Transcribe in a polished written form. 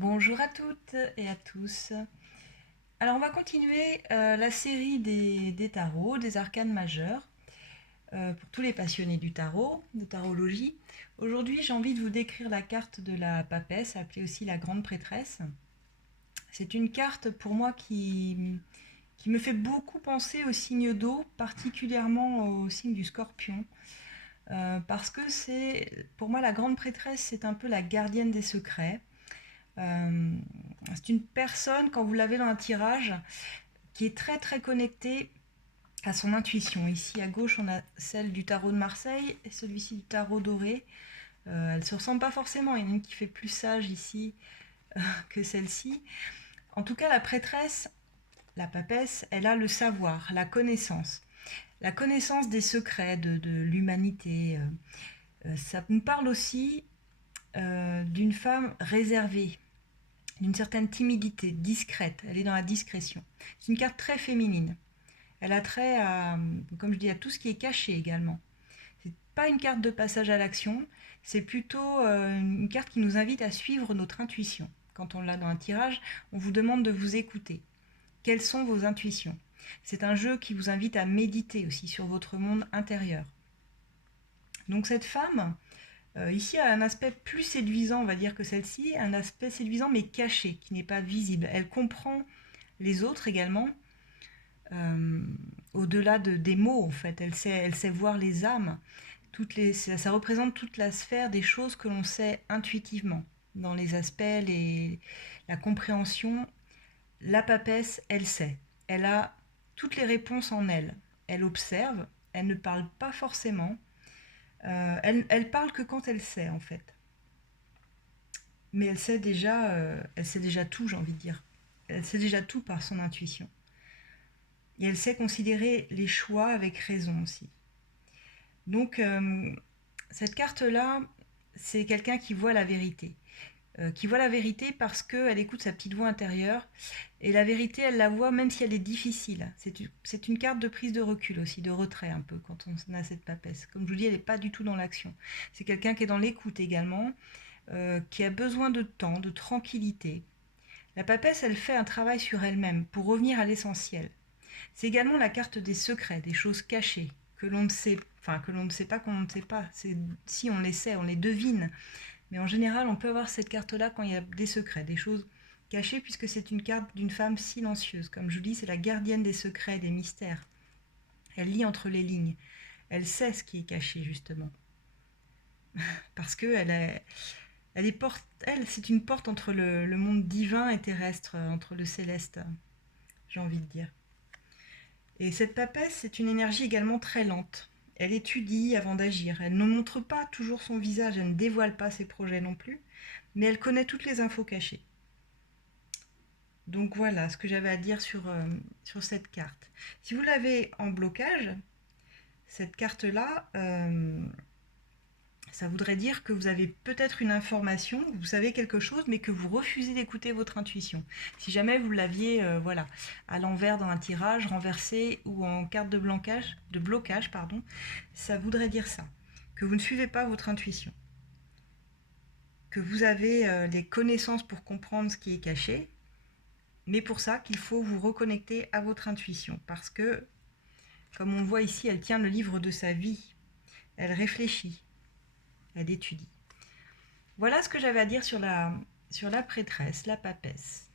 Bonjour à toutes et à tous. Alors on va continuer la série des tarots, des arcanes majeurs, pour tous les passionnés du tarot, de tarologie. Aujourd'hui j'ai envie de vous décrire la carte de la papesse, appelée aussi la grande prêtresse. C'est une carte pour moi qui me fait beaucoup penser au signe d'eau, particulièrement au signe du scorpion. Parce que pour moi la grande prêtresse, c'est un peu la gardienne des secrets. Euh, c'est une personne, quand vous l'avez dans un tirage, qui est très très connectée à son intuition. Ici à gauche, on a celle du tarot de Marseille et celui-ci du tarot doré. Elles ne se ressemblent pas forcément, il y en a une qui fait plus sage ici que celle-ci. En tout cas, la prêtresse, la papesse, elle a le savoir, la connaissance des secrets de l'humanité. Ça me parle aussi d'une femme réservée, d'une certaine timidité, discrète. Elle est dans la discrétion. C'est une carte très féminine. Elle a trait à, comme je dis, à tout ce qui est caché également. C'est pas une carte de passage à l'action, c'est plutôt une carte qui nous invite à suivre notre intuition. Quand on l'a dans un tirage, on vous demande de vous écouter. Quelles sont vos intuitions? C'est un jeu qui vous invite à méditer aussi sur votre monde intérieur. Donc cette femme, ici, a un aspect plus séduisant, on va dire, que celle-ci, un aspect séduisant mais caché, qui n'est pas visible. Elle comprend les autres également, euh, au-delà des mots, en fait. Elle sait voir les âmes. Ça représente toute la sphère des choses que l'on sait intuitivement, dans les aspects, la compréhension. La papesse, elle sait. Elle a toutes les réponses en elle. Elle observe, elle ne parle pas forcément. Elle parle que quand elle sait, en fait. Mais elle sait déjà tout, j'ai envie de dire. Elle sait déjà tout par son intuition. Et elle sait considérer les choix avec raison aussi. Donc, cette carte-là, c'est quelqu'un qui voit la vérité. Qui voit la vérité parce qu'elle écoute sa petite voix intérieure. Et la vérité, elle la voit même si elle est difficile. C'est une carte de prise de recul aussi, de retrait un peu, quand on a cette papesse. Comme je vous dis, elle n'est pas du tout dans l'action. C'est quelqu'un qui est dans l'écoute également, qui a besoin de temps, de tranquillité. La papesse, elle fait un travail sur elle-même pour revenir à l'essentiel. C'est également la carte des secrets, des choses cachées, que l'on ne sait, enfin que l'on ne sait pas qu'on ne sait pas. Si on les sait, on les devine. Mais en général, on peut avoir cette carte-là quand il y a des secrets, des choses cachées, puisque c'est une carte d'une femme silencieuse. Comme je vous dis, c'est la gardienne des secrets, des mystères. Elle lit entre les lignes. Elle sait ce qui est caché, justement. Parce qu'elle est, c'est une porte entre le monde divin et terrestre, entre le céleste, j'ai envie de dire. Et cette papesse, c'est une énergie également très lente. Elle étudie avant d'agir. Elle ne montre pas toujours son visage, elle ne dévoile pas ses projets non plus, mais elle connaît toutes les infos cachées. Donc voilà ce que j'avais à dire sur cette carte. Si vous l'avez en blocage, cette carte-là, ça voudrait dire que vous avez peut-être une information, vous savez quelque chose, mais que vous refusez d'écouter votre intuition. Si jamais vous l'aviez voilà, à l'envers dans un tirage, renversé ou en carte de blocage, pardon, ça voudrait dire ça, que vous ne suivez pas votre intuition, que vous avez les connaissances pour comprendre ce qui est caché, mais pour ça qu'il faut vous reconnecter à votre intuition, parce que, comme on voit ici, elle tient le livre de sa vie, elle réfléchit, elle étudie. Voilà ce que j'avais à dire sur la prêtresse, la papesse.